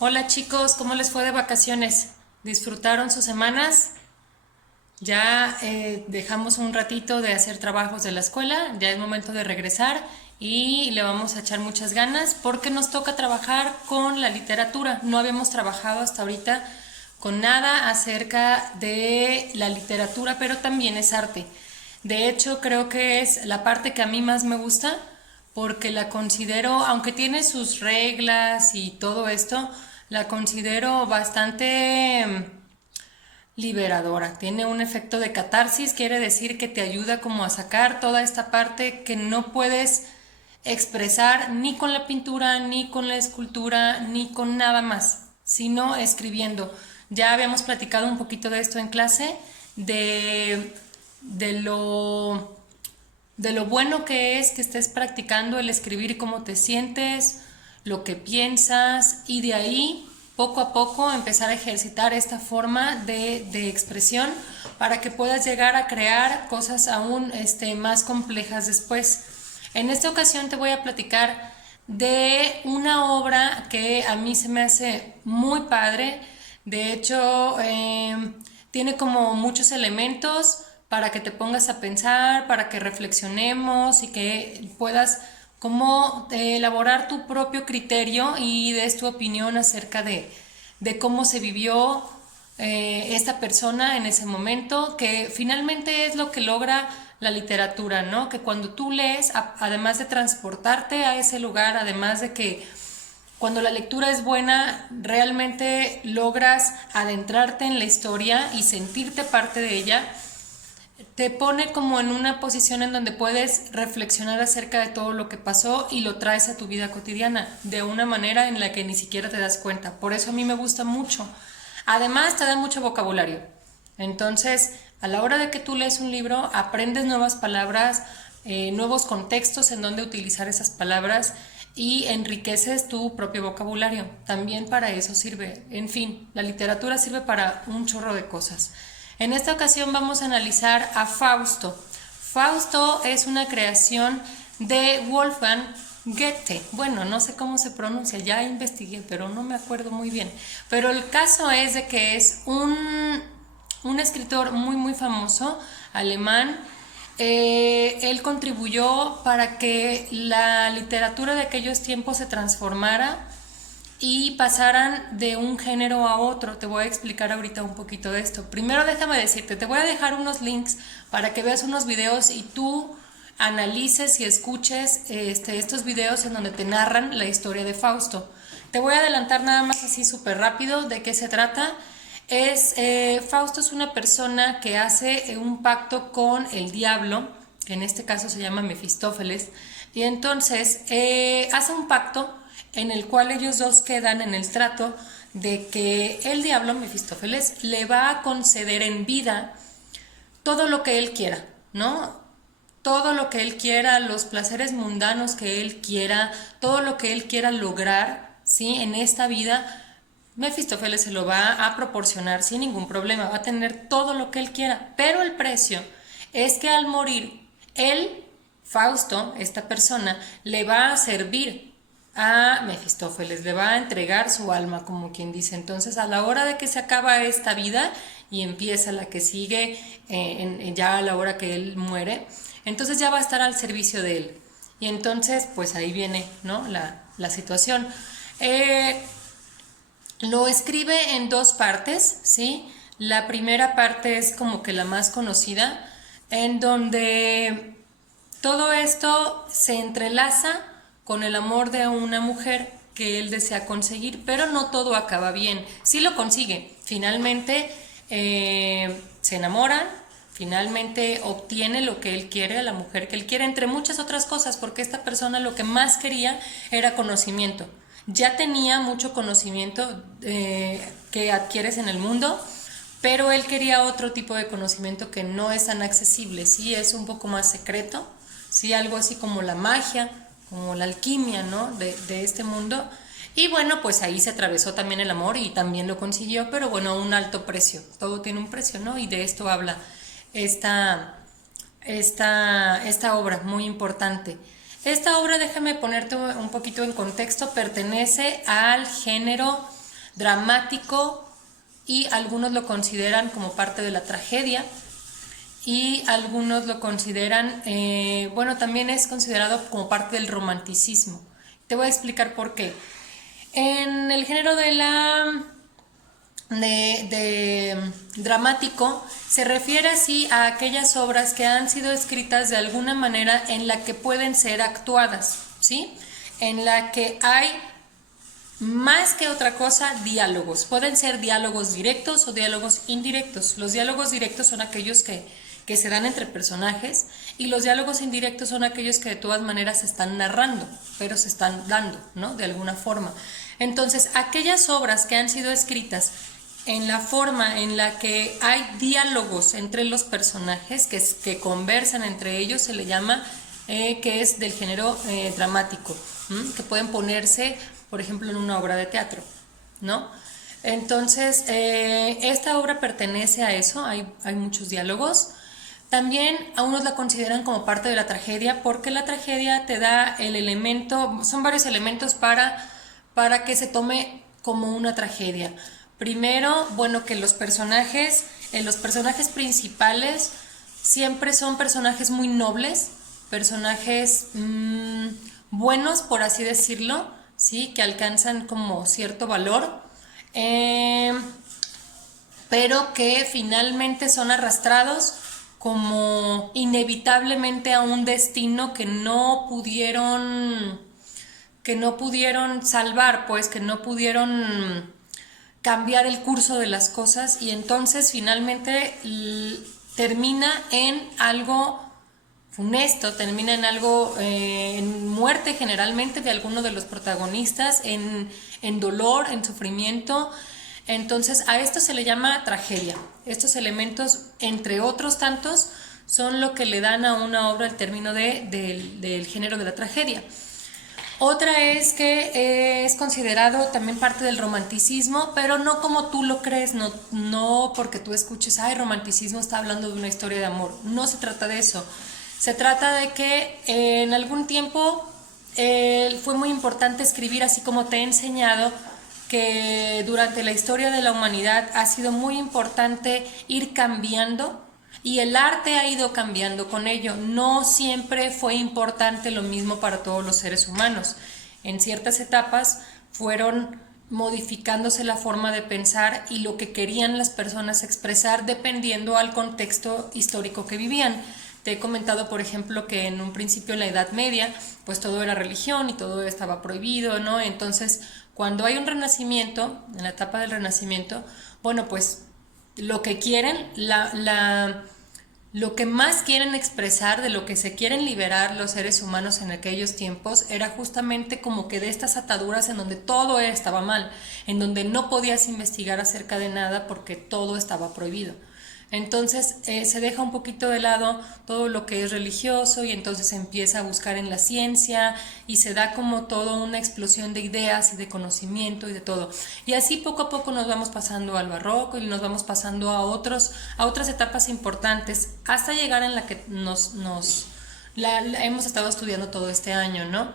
Hola chicos, ¿cómo les fue de vacaciones? ¿Disfrutaron sus semanas? Ya dejamos un ratito de hacer trabajos de la escuela, ya es momento de regresar y le vamos a echar muchas ganas porque nos toca trabajar con la literatura. No habíamos trabajado hasta ahorita con nada acerca de la literatura, pero también es arte. De hecho, creo que es la parte que a mí más me gusta porque la considero, aunque tiene sus reglas y todo esto, la considero bastante liberadora. Tiene un efecto de catarsis, quiere decir que te ayuda como a sacar toda esta parte que no puedes expresar ni con la pintura, ni con la escultura, ni con nada más, sino escribiendo. Ya habíamos platicado un poquito de esto en clase, de, de lo de lo bueno que es que estés practicando el escribir cómo te sientes, lo que piensas y de ahí poco a poco empezar a ejercitar esta forma de expresión para que puedas llegar a crear cosas aún más complejas después. En esta ocasión te voy a platicar de una obra que a mí se me hace muy padre. De hecho, tiene como muchos elementos para que te pongas a pensar, para que reflexionemos y que puedas como elaborar tu propio criterio y des tu opinión acerca de cómo se vivió esta persona en ese momento, que finalmente es lo que logra la literatura, ¿no? Que cuando tú lees, además de transportarte a ese lugar, además de que cuando la lectura es buena, realmente logras adentrarte en la historia y sentirte parte de ella, te pone como en una posición en donde puedes reflexionar acerca de todo lo que pasó y lo traes a tu vida cotidiana de una manera en la que ni siquiera te das cuenta. Por eso a mí me gusta mucho. Además, te da mucho vocabulario. Entonces, a la hora de que tú lees un libro, aprendes nuevas palabras, nuevos contextos en donde utilizar esas palabras y enriqueces tu propio vocabulario. También para eso sirve. En fin, la literatura sirve para un chorro de cosas. En esta ocasión vamos a analizar a Fausto. Fausto es una creación de Wolfgang Goethe. Bueno, no sé cómo se pronuncia, ya investigué, pero no me acuerdo muy bien. Pero el caso es de que es un escritor muy, muy famoso, alemán. Él contribuyó para que la literatura de aquellos tiempos se transformara y pasaran de un género a otro. Te voy a explicar ahorita un poquito de esto. Primero déjame decirte, te voy a dejar unos links para que veas unos videos y tú analices y escuches estos videos en donde te narran la historia de Fausto. Te voy a adelantar nada más así súper rápido de qué se trata. Fausto es una persona que hace un pacto con el diablo, que en este caso se llama Mefistófeles, y entonces hace un pacto en el cual ellos dos quedan en el trato de que el diablo, Mefistófeles, le va a conceder en vida todo lo que él quiera, ¿no? Todo lo que él quiera, los placeres mundanos que él quiera, todo lo que él quiera lograr, ¿sí? En esta vida, Mefistófeles se lo va a proporcionar sin ningún problema, va a tener todo lo que él quiera, pero el precio es que al morir, él, Fausto, esta persona, le va a servir a Mefistófeles, le va a entregar su alma, como quien dice. Entonces, a la hora de que se acaba esta vida y empieza la que sigue, ya a la hora que él muere, entonces ya va a estar al servicio de él. Y entonces, pues ahí viene, ¿no? La situación. Lo escribe en dos partes, ¿sí? La primera parte es como que la más conocida, en donde todo esto se entrelaza con el amor de una mujer que él desea conseguir, pero no todo acaba bien. Sí lo consigue, finalmente se enamoran, finalmente obtiene lo que él quiere, a la mujer que él quiere, entre muchas otras cosas, porque esta persona lo que más quería era conocimiento. Ya tenía mucho conocimiento que adquieres en el mundo, pero él quería otro tipo de conocimiento que no es tan accesible, sí es un poco más secreto, sí algo así como la magia, como la alquimia, ¿no? De este mundo. Y bueno, pues ahí se atravesó también el amor y también lo consiguió, pero bueno, a un alto precio. Todo tiene un precio, ¿no? Y de esto habla esta, esta obra muy importante. Esta obra, déjame ponerte un poquito en contexto, pertenece al género dramático y algunos lo consideran como parte de la tragedia y algunos lo consideran, bueno, también es considerado como parte del romanticismo. Te voy a explicar por qué. En el género de dramático se refiere así a aquellas obras que han sido escritas de alguna manera en la que pueden ser actuadas, ¿sí? En la que hay más que otra cosa diálogos. Pueden ser diálogos directos o diálogos indirectos. Los diálogos directos son aquellos que se dan entre personajes y los diálogos indirectos son aquellos que de todas maneras se están narrando, pero se están dando, ¿no? De alguna forma. Entonces, aquellas obras que han sido escritas en la forma en la que hay diálogos entre los personajes que conversan entre ellos, se le llama que es del género dramático, que pueden ponerse, por ejemplo, en una obra de teatro, ¿no? Entonces, esta obra pertenece a eso, hay muchos diálogos. También a unos la consideran como parte de la tragedia, porque la tragedia te da el elemento, son varios elementos para que se tome como una tragedia. Primero, bueno, que los personajes principales siempre son personajes muy nobles, personajes buenos, por así decirlo, ¿sí? Que alcanzan como cierto valor, pero que finalmente son arrastrados como inevitablemente a un destino que no pudieron salvar, pues que no pudieron cambiar el curso de las cosas y entonces finalmente termina en algo funesto, termina en algo, en muerte generalmente de alguno de los protagonistas, en dolor, en sufrimiento. Entonces a esto se le llama tragedia. Estos elementos, entre otros tantos, son lo que le dan a una obra el término del género de la tragedia. Otra es que es considerado también parte del romanticismo, pero no como tú lo crees, no porque tú escuches, ay, romanticismo está hablando de una historia de amor. No se trata de eso. Se trata de que en algún tiempo fue muy importante escribir, así como te he enseñado, que durante la historia de la humanidad ha sido muy importante ir cambiando y el arte ha ido cambiando con ello. No siempre fue importante lo mismo para todos los seres humanos. En ciertas etapas fueron modificándose la forma de pensar y lo que querían las personas expresar dependiendo al contexto histórico que vivían. Te he comentado, por ejemplo, que en un principio en la Edad Media, pues todo era religión y todo estaba prohibido, ¿no? Entonces, cuando hay un renacimiento, en la etapa del renacimiento, bueno, pues lo que quieren, lo que más quieren expresar, de lo que se quieren liberar los seres humanos en aquellos tiempos, era justamente como que de estas ataduras en donde todo estaba mal, en donde no podías investigar acerca de nada porque todo estaba prohibido. Entonces se deja un poquito de lado todo lo que es religioso y entonces se empieza a buscar en la ciencia y se da como toda una explosión de ideas y de conocimiento y de todo. Y así poco a poco nos vamos pasando al barroco y nos vamos pasando a otras etapas importantes hasta llegar en la que la hemos estado estudiando todo este año, ¿no?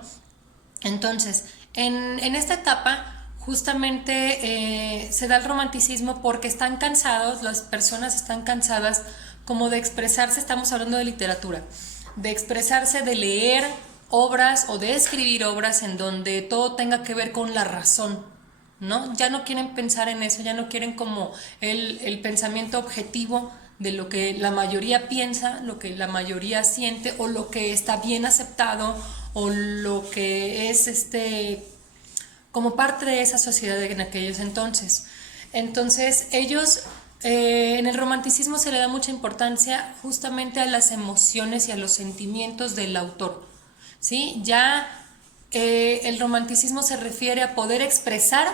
Entonces, en esta etapa justamente se da el romanticismo porque están cansados, las personas están cansadas como de expresarse, estamos hablando de literatura, de expresarse, de leer obras o de escribir obras en donde todo tenga que ver con la razón, ¿no? Ya no quieren pensar en eso, ya no quieren como el pensamiento objetivo de lo que la mayoría piensa, lo que la mayoría siente o lo que está bien aceptado o lo que es como parte de esa sociedad en aquellos entonces. Entonces ellos, en el romanticismo se le da mucha importancia justamente a las emociones y a los sentimientos del autor, ¿sí? Ya el romanticismo se refiere a poder expresar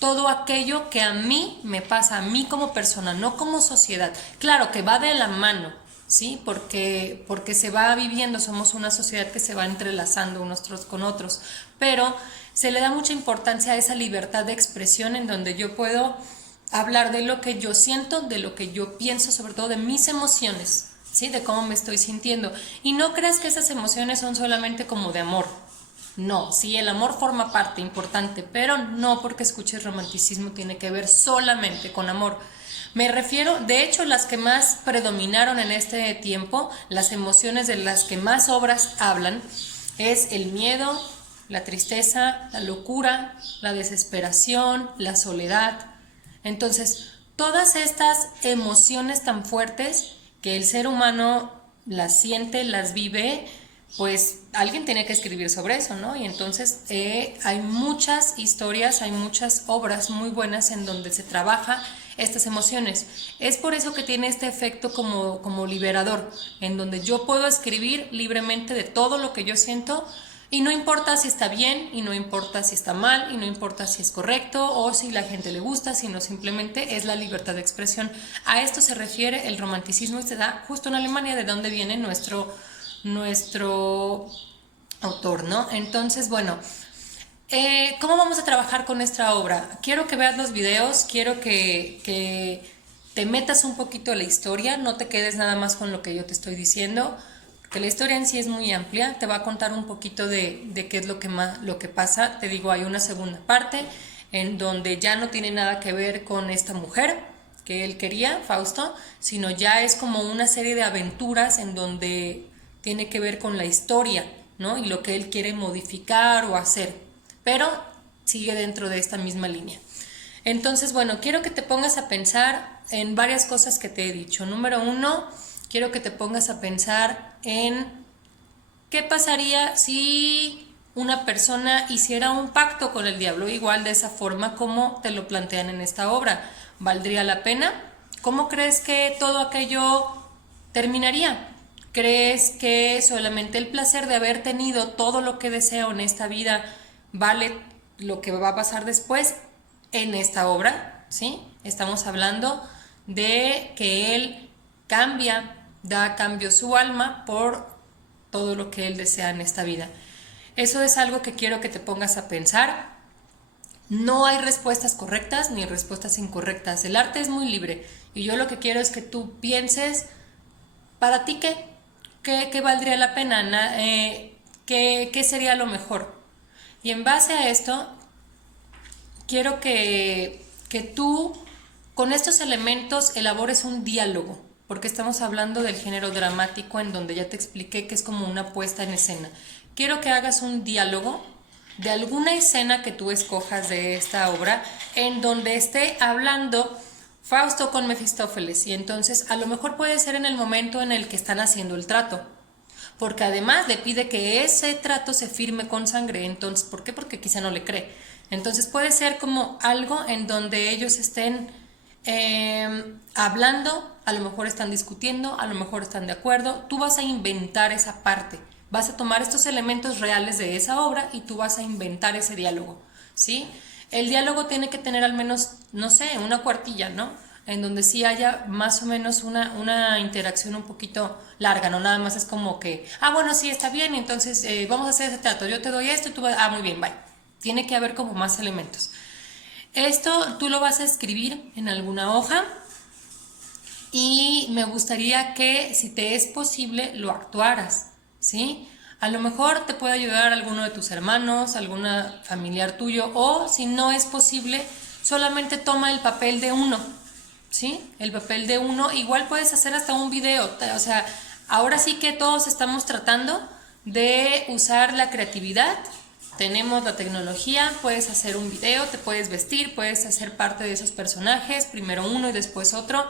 todo aquello que a mí me pasa, a mí como persona, no como sociedad. Claro que va de la mano, ¿sí? Porque se va viviendo, somos una sociedad que se va entrelazando unos con otros, pero se le da mucha importancia a esa libertad de expresión en donde yo puedo hablar de lo que yo siento, de lo que yo pienso, sobre todo de mis emociones, ¿sí? De cómo me estoy sintiendo. Y no creas que esas emociones son solamente como de amor, No, sí, el amor forma parte importante, pero no porque escuches romanticismo tiene que ver solamente con amor. Me refiero, de hecho, las que más predominaron en este tiempo, las emociones de las que más obras hablan, es el miedo, la tristeza, la locura, la desesperación, la soledad. Entonces, todas estas emociones tan fuertes que el ser humano las siente, las vive, pues alguien tiene que escribir sobre eso, ¿no? Y entonces hay muchas historias, hay muchas obras muy buenas en donde se trabaja estas emociones. Es por eso que tiene este efecto como liberador, en donde yo puedo escribir libremente de todo lo que yo siento y no importa si está bien, y no importa si está mal, y no importa si es correcto o si la gente le gusta, sino simplemente es la libertad de expresión. A esto se refiere el romanticismo y se da justo en Alemania, de donde viene nuestro autor, ¿no? Entonces, bueno, ¿cómo vamos a trabajar con nuestra obra? Quiero que veas los videos, quiero que te metas un poquito a la historia, no te quedes nada más con lo que yo te estoy diciendo, porque la historia en sí es muy amplia, te va a contar un poquito de qué es lo que pasa. Te digo, hay una segunda parte en donde ya no tiene nada que ver con esta mujer que él quería, Fausto, sino ya es como una serie de aventuras en donde tiene que ver con la historia, ¿no? Y lo que él quiere modificar o hacer, pero sigue dentro de esta misma línea. Entonces, bueno, quiero que te pongas a pensar en varias cosas que te he dicho. Número uno, quiero que te pongas a pensar en qué pasaría si una persona hiciera un pacto con el diablo, igual de esa forma como te lo plantean en esta obra. ¿Valdría la pena? ¿Cómo crees que todo aquello terminaría? ¿Crees que solamente el placer de haber tenido todo lo que deseo en esta vida vale lo que va a pasar después en esta obra? ¿Sí? Estamos hablando de que él cambia, da a cambio su alma por todo lo que él desea en esta vida. Eso es algo que quiero que te pongas a pensar. No hay respuestas correctas ni respuestas incorrectas. El arte es muy libre y yo lo que quiero es que tú pienses, ¿para ti qué? ¿Qué valdría la pena? ¿Qué sería lo mejor? Y en base a esto, quiero que tú con estos elementos elabores un diálogo, porque estamos hablando del género dramático en donde ya te expliqué que es como una puesta en escena. Quiero que hagas un diálogo de alguna escena que tú escojas de esta obra en donde esté hablando Fausto con Mefistófeles, y entonces a lo mejor puede ser en el momento en el que están haciendo el trato, porque además le pide que ese trato se firme con sangre. Entonces, ¿por qué? Porque quizá no le cree. Entonces puede ser como algo en donde ellos estén hablando, a lo mejor están discutiendo, a lo mejor están de acuerdo. Tú vas a inventar esa parte, vas a tomar estos elementos reales de esa obra y tú vas a inventar ese diálogo, ¿sí? El diálogo tiene que tener al menos, no sé, una cuartilla, ¿no? En donde sí haya más o menos una interacción un poquito larga, no nada más es como que, bueno, sí, está bien, entonces vamos a hacer ese trato, yo te doy esto y tú vas, muy bien, bye. Tiene que haber como más elementos. Esto tú lo vas a escribir en alguna hoja y me gustaría que, si te es posible, lo actuaras, ¿sí? A lo mejor te puede ayudar alguno de tus hermanos, alguna familiar tuyo, o si no es posible, solamente toma el papel de uno, ¿sí? El papel de uno. Igual puedes hacer hasta un video, o sea, ahora sí que todos estamos tratando de usar la creatividad. Tenemos la tecnología, puedes hacer un video, te puedes vestir, puedes hacer parte de esos personajes, primero uno y después otro.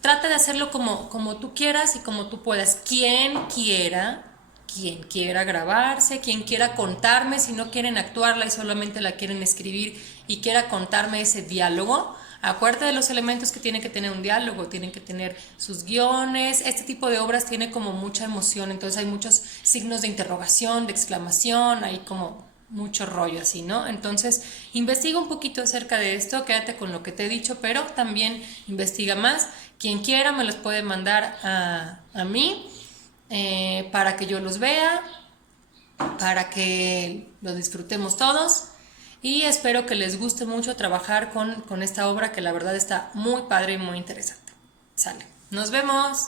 Trata de hacerlo como tú quieras y como tú puedas. Quien quiera grabarse, quien quiera contarme, si no quieren actuarla y solamente la quieren escribir y quiera contarme ese diálogo. Acuérdate de los elementos que tiene que tener un diálogo, tienen que tener sus guiones. Este tipo de obras tiene como mucha emoción, entonces hay muchos signos de interrogación, de exclamación, hay como mucho rollo así, ¿no? Entonces, investiga un poquito acerca de esto, quédate con lo que te he dicho, pero también investiga más. Quien quiera me los puede mandar a mí para que yo los vea, para que lo disfrutemos todos. Y espero que les guste mucho trabajar con esta obra, que la verdad está muy padre y muy interesante. Sale. Nos vemos.